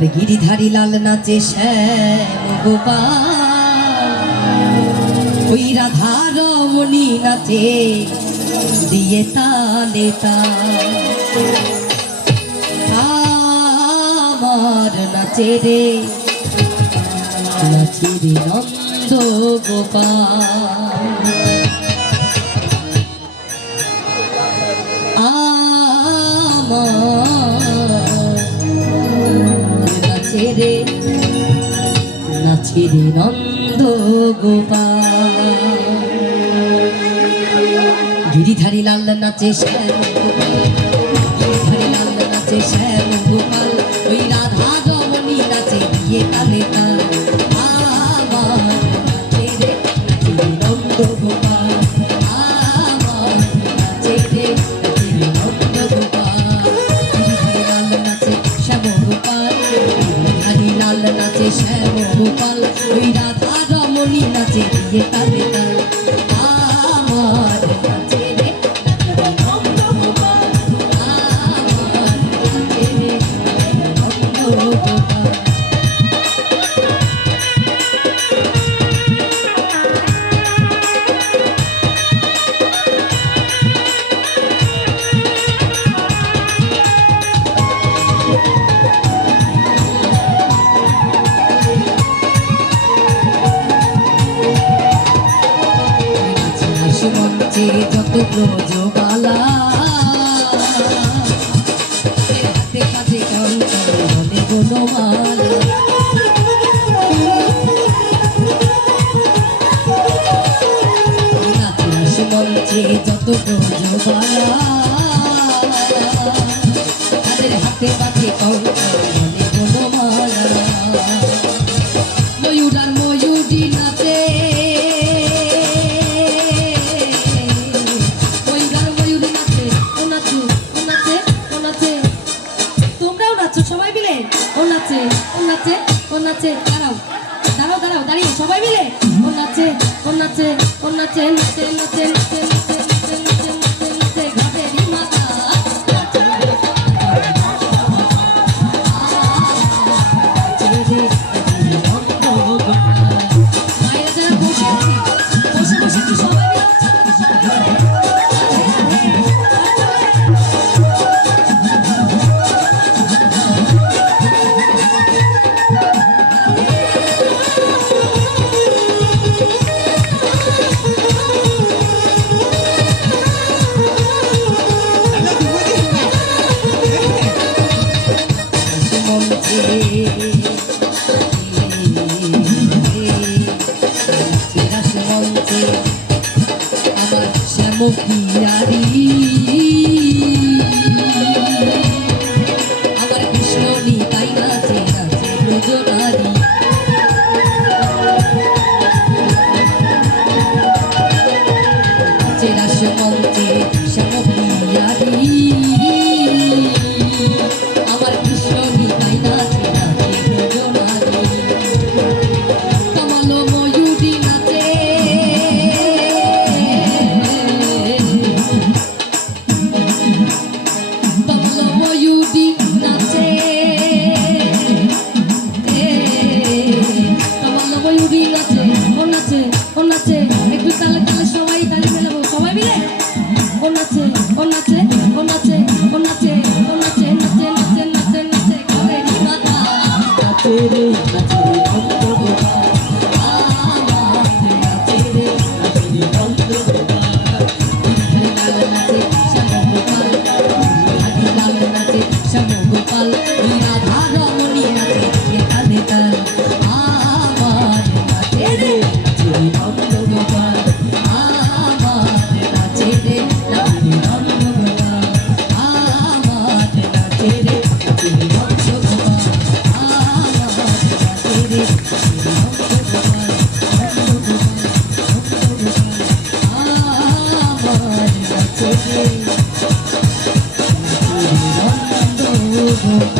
আমার গিরিধারী লাল নাচে শ্যাম গোপাল। ওই রাধা রমণী নাচে দিয়ে তালে। আমার নাচে রে নাচে রে নন্দ গোপাল। ছেড়ে না ছেড়ে নন্দ গোপাল। গিরিধারী লাল নাচে শ্যাম গোপাল গিরিধারী লাল নাচে শ্যাম গোপাল। তারা মনি নাচে গিয়ে তাদের নাচে যত ব্রজমালা। হাতে কাঁধে কারও মনে গুণমালা। নাচে মঞ্চে যত ব্রজমালা। তাদের হাতে কাঁধে কারও কোন নাচে দাঁড়াও দাঁড়াও দাঁড়াও, দাঁড়িয়ে, সবাই মিলে কোন নাচে কোন নাচে কোন নাচে নাচে নাচে নাচে movement. বিল আছে ও নাচে ও নাচে Thank you.